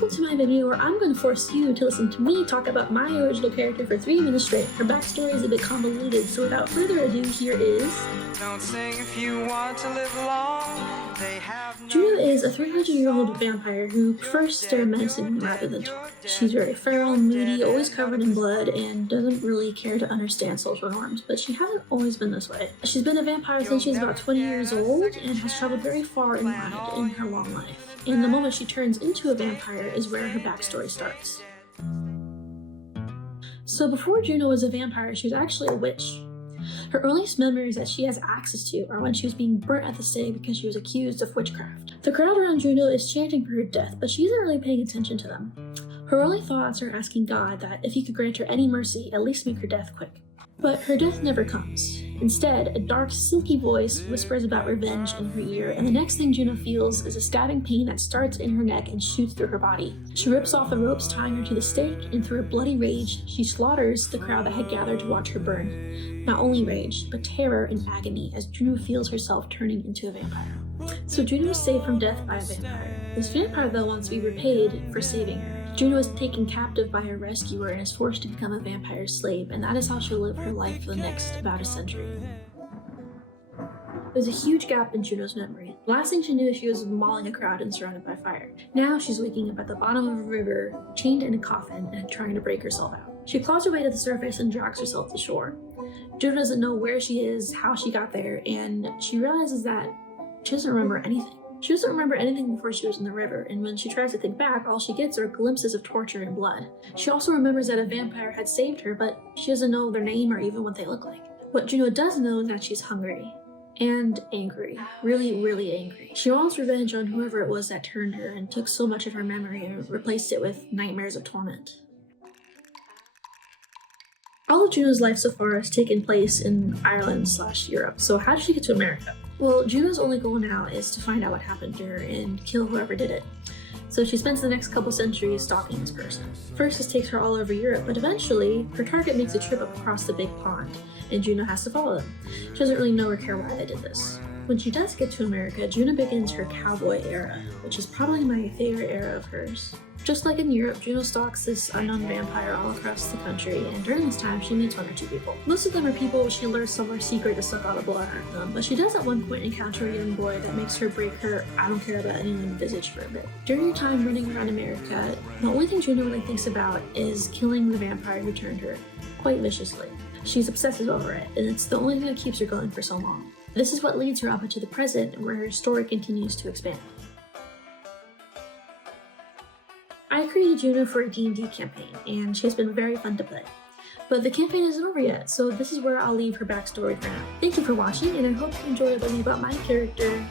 welcome to my video where I'm going to force you to listen to me talk about my original character for 3 minutes straight. Her backstory is a bit convoluted, so without further ado, here is... Don't sing if you want to live long. They have no... Juno is a 300-year-old vampire who prefers to stare menacing rather than talk. She's very feral and moody, always covered in blood, and doesn't really care to understand social norms, but she hasn't always been this way. She's been a vampire since she's about 20 years old and has traveled very far and wide in her long life. And the moment she turns into a vampire is where her backstory starts. So before Juno was a vampire, she was actually a witch. Her earliest memories that she has access to are when she was being burnt at the stake because she was accused of witchcraft. The crowd around Juno is chanting for her death, but she isn't really paying attention to them. Her only thoughts are asking God that if he could grant her any mercy, at least make her death quick. But her death never comes. Instead, a dark, silky voice whispers about revenge in her ear, and the next thing Juno feels is a stabbing pain that starts in her neck and shoots through her body. She rips off the ropes tying her to the stake, and through her bloody rage, she slaughters the crowd that had gathered to watch her burn. Not only rage, but terror and agony as Juno feels herself turning into a vampire. So Juno is saved from death by a vampire. This vampire, though, wants to be repaid for saving her. Juno is taken captive by her rescuer and is forced to become a vampire's slave, and that is how she'll live her life for the next about a century. There's a huge gap in Juno's memory. The last thing she knew, she was mauling a crowd and surrounded by fire. Now she's waking up at the bottom of a river, chained in a coffin, and trying to break herself out. She claws her way to the surface and drags herself to shore. Juno doesn't know where she is, how she got there, and she realizes that she doesn't remember anything. She doesn't remember anything before she was in the river, and when she tries to think back, all she gets are glimpses of torture and blood. She also remembers that a vampire had saved her, but she doesn't know their name or even what they look like. What Juno does know is that she's hungry. And angry. Really, really angry. She wants revenge on whoever it was that turned her and took so much of her memory and replaced it with nightmares of torment. All of Juno's life so far has taken place in Ireland/Europe, so how did she get to America? Well, Juno's only goal now is to find out what happened to her and kill whoever did it. So she spends the next couple centuries stalking this person. First, this takes her all over Europe, but eventually, her target makes a trip across the big pond, and Juno has to follow them. She doesn't really know or care why they did this. When she does get to America, Juno begins her cowboy era, which is probably my favorite era of hers. Just like in Europe, Juno stalks this unknown vampire all across the country, and during this time, she meets 1 or 2 people. Most of them are people she lures somewhere secret to suck all the blood out of them, but she does at one point encounter a young boy that makes her break her I don't care about anyone visage for a bit. During her time running around America, the only thing Juno really thinks about is killing the vampire who turned her, quite viciously. She's obsessive over it, and it's the only thing that keeps her going for so long. This is what leads her up into the present, where her story continues to expand. I created Juno for a D&D campaign, and she has been very fun to play. But the campaign isn't over yet, so this is where I'll leave her backstory for now. Thank you for watching, and I hope you enjoyed learning about my character.